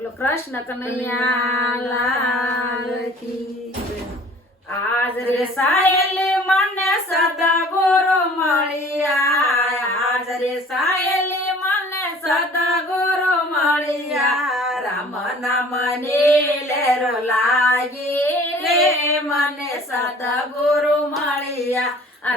બોલો કૃષ્ણ કનૈયા લાલ કી જય। આજ રે સાયલી મને સદગુરુ મળ્યા, આજ રે સાયલી મને સદગુરુ મળ્યા। રામ નામ ની લેર લાગી રે મને સદગુરુ મળ્યા,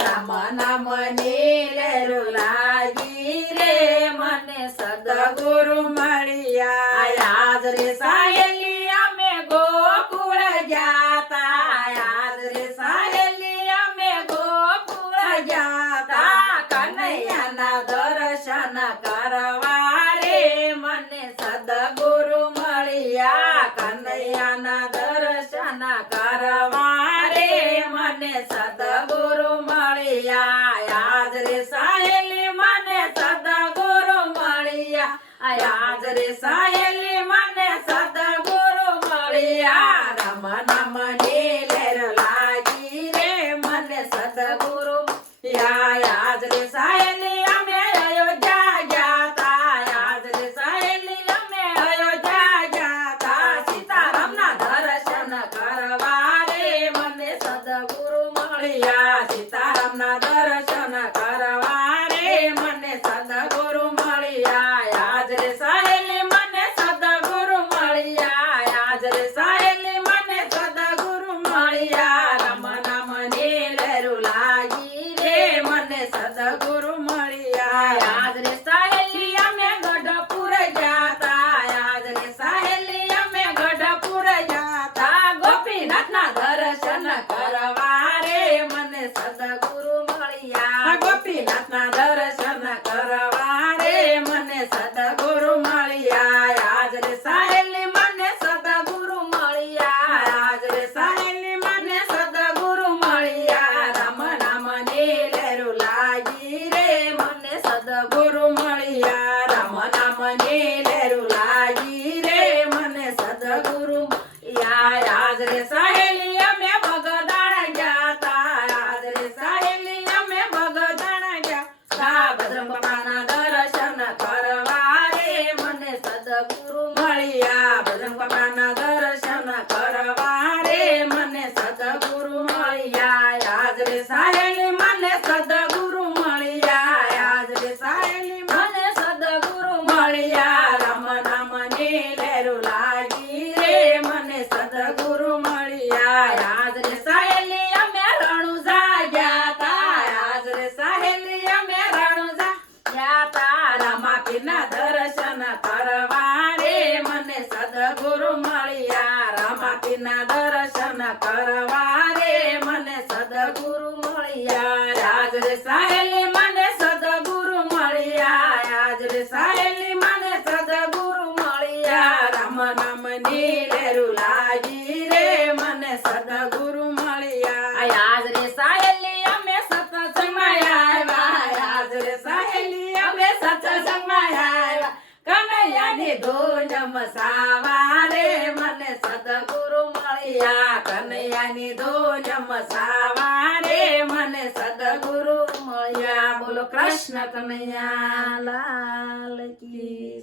રામ નામ ની લેર લાગી રે મને સદગુરુ મળ્યા। આજ રે સાયલી અમે ગોકુળ જાતા, આજ રે સાયલી અમે ગોકુળ જાતા। કનૈયાના દર્શન કરવા રે મને સદગુરુ મળ્યા, કનૈયાના દર્શન કરવા રે મને સદગુરુ મળ્યા। આજ રે સાયલી મને સદગુરુ મળ્યા, આજ રે સાયલી મને સદગુરુ મળ્યા। રામ નામ ની લેર લાગી રે મને સદગુરુ મળ્યા। આજ રે સાયલી અમે અયોધ્યા જાતા, આજ રે સાયલી અમે અયોધ્યા જાતા। સીતારામના દર્શન કરવા રે મને સદગુરુ મળ્યા, સીતારામના દર્શન કરવા રે મને સદગુરુ મળ્યા। આજ રે સાયલી મને સદગુરુ મળ્યા, આજ રે સાયલી મને સદગુરુ મળ્યા। રામ નામ ની લેરું લાગી રે મને સદગુરુ મળ્યા। આજ રે સાયલી અમે ગઢપુર જાતા, આજ રે સાયલી અમે ગઢપુર જાતા। ગોપીનાથના દર્શન કરવા રે મને સદગુરુ મળ્યા, ગોપીનાથના દર્શન કરવા રે મને સદગુરુ મળ્યા। આજ રે સાયલી મને સદગુરુ મળ્યા, આજ રે સાયલી મને સદગુરુ મળ્યા। રામ નામ ની લેરું લાગી રે મને સદગુરુ મળ્યા, રામ નામ ની લેરું લાગી રે મને સદગુરુ મળ્યા। આજ રે સાયલી અમે બગદાણ જાતા, આજ રે સાયલી અમે બગદાણ જાતા। બજરંગ બાપાના દર્શન કરવા રે મને સદગુરુ મળ્યા, બજરંગ બાપાના દર્શન કરવા રે મને સદગુરુ મળ્યા। આજ રે સાયલી મને સદગુરુ મળ્યા, આજ રે સાયલી મને સદગુરુ મળ્યા। રામ નામ ની લેરું લાગી રે મને સદગુરુ મળ્યા। આજ રે સાયલી અમે રણુજા જાતા, આજ રે સાયલી અમે રણુજા જાતા। રામાપીરના દર્શન કરવા રે મને સદગુરુ મળ્યા, રામાપીરના દર્શન કરવા રે મને સદગુરુ મળ્યા। આજ રે સાયલી મને સદગુરુ મળ્યા, આજ રે સાયલી મને સદગુરુ મળ્યા। રામ નામ ની લેરું લાગી રે મને સદગુરુ મળ્યા। આજ રે સાયલી અમે સત્સંગમાં આવ્યા, આજ રે સાયલી અમે સત્સંગમાં આવ્યા। કનૈયાની ધૂન મસાવા રે મને સદગુરુ મળ્યા, કનૈયાની ધૂન મસાવા રે મને સદગુરુ મળ્યા। બોલો કૃષ્ણ કનૈયા લાલ કી